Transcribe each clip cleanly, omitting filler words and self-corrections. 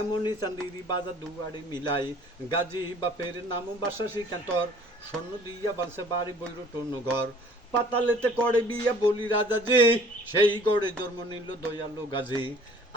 এমনই চান্দিরি বাজার দুয়ারে মিলাই গাজী বাপের নাম বাসা শ্রীকান্তর স্বর্ণ দিয়া বাঁচে বাড়ি বৈরটন্য ঘর পাতালেতে করে বিয়া বলি রাজা যে সেই গড়ে জন্ম নিল দয়ালু গাজী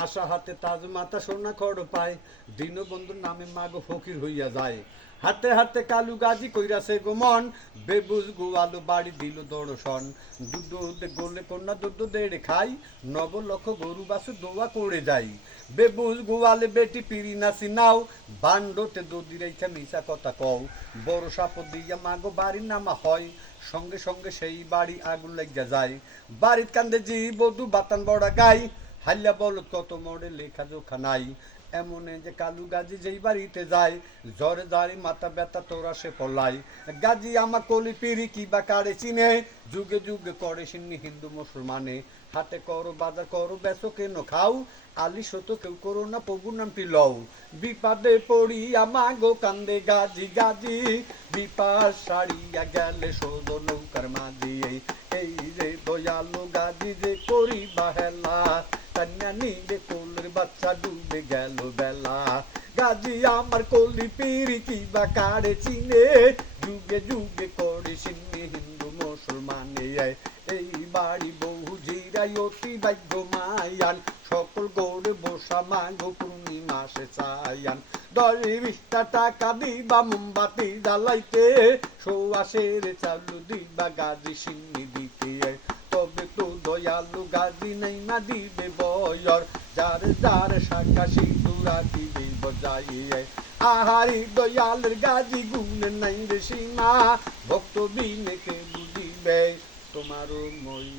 আশা হাতে তাজ মাতা সোনা খড় পায় দীনবন্ধুর নামে মাগো ফকির হইয়া যায় হাতে হাতে কালু গাজী কইরাছে গোমন বেবুজ গোয়ালু বাড়ি দিল দর্শন দুধ গোলে কন্যা দুধ দেড়ে খাই নব লক্ষ গরু বাসু দোয়া করে যাই বেবুজ গোয়ালে বেটি পিড়ি নাসি নাও বান্ডতে দদি রেখা মিশা কথা কও বড় সাপদ দিয়া মাগো বাড়ির নামা হয় সঙ্গে সঙ্গে সেই বাড়ি আগুন লাগিয়া যায় বাড়ির কান্দে জি বধু বাতান বড়া গাই হাল্লা বল কত মোড়ে লেখা জোখা নাই এমনে যে কালু গাজী যেই বাড়িতে যায় জ্বরে দাঁড়ি মাথা ব্যথা তোরা সে পলাই গাজী আমা কলি পিড়ি কি বা কারে চিনে যুগে যুগে করে সিন্নি হিন্দু মুসলমানে হাতে করো বাজার করো বেসো কেন খাও আলি সতো কেউ করো না প্রভুর নামটি লও বিপাদে পড়ি আমা গো কান্দে গাজী গাজী বিপাস সারিয়া গেলে শোধ নৌকার মাঝি এই রে দয়ালু গাজী যে করি বাহেলা কন্যা নিবে কোলের বাচ্চা ডুবে গেল বেলা গাজী আমার কলি পিড়ি কি বা কারে চিনে যুগে যুগে করে সিন্নি হিন্দু মুসলমানে এই বাড়ি বহু জিরাই অতি ভাগ্য মায়ান সকল গৌড়ে বসা মাগো পূর্ণিমা সে চায়ান 10-20 টাকা দিবা মোমবাতি জ্বালাইতে সোয়াশের চালু দিবা গাজী সিন্নি দিতে তবে তো দয়ালু গাজী নাই না দিবে বয়র যার যার শাখা সিঁদুরা দিবে বজাইয়ে আহারি দয়ালের গাজী গুণ নাই রে সীমা ভক্ত বিনে কে বুঝিবে তোমারও মই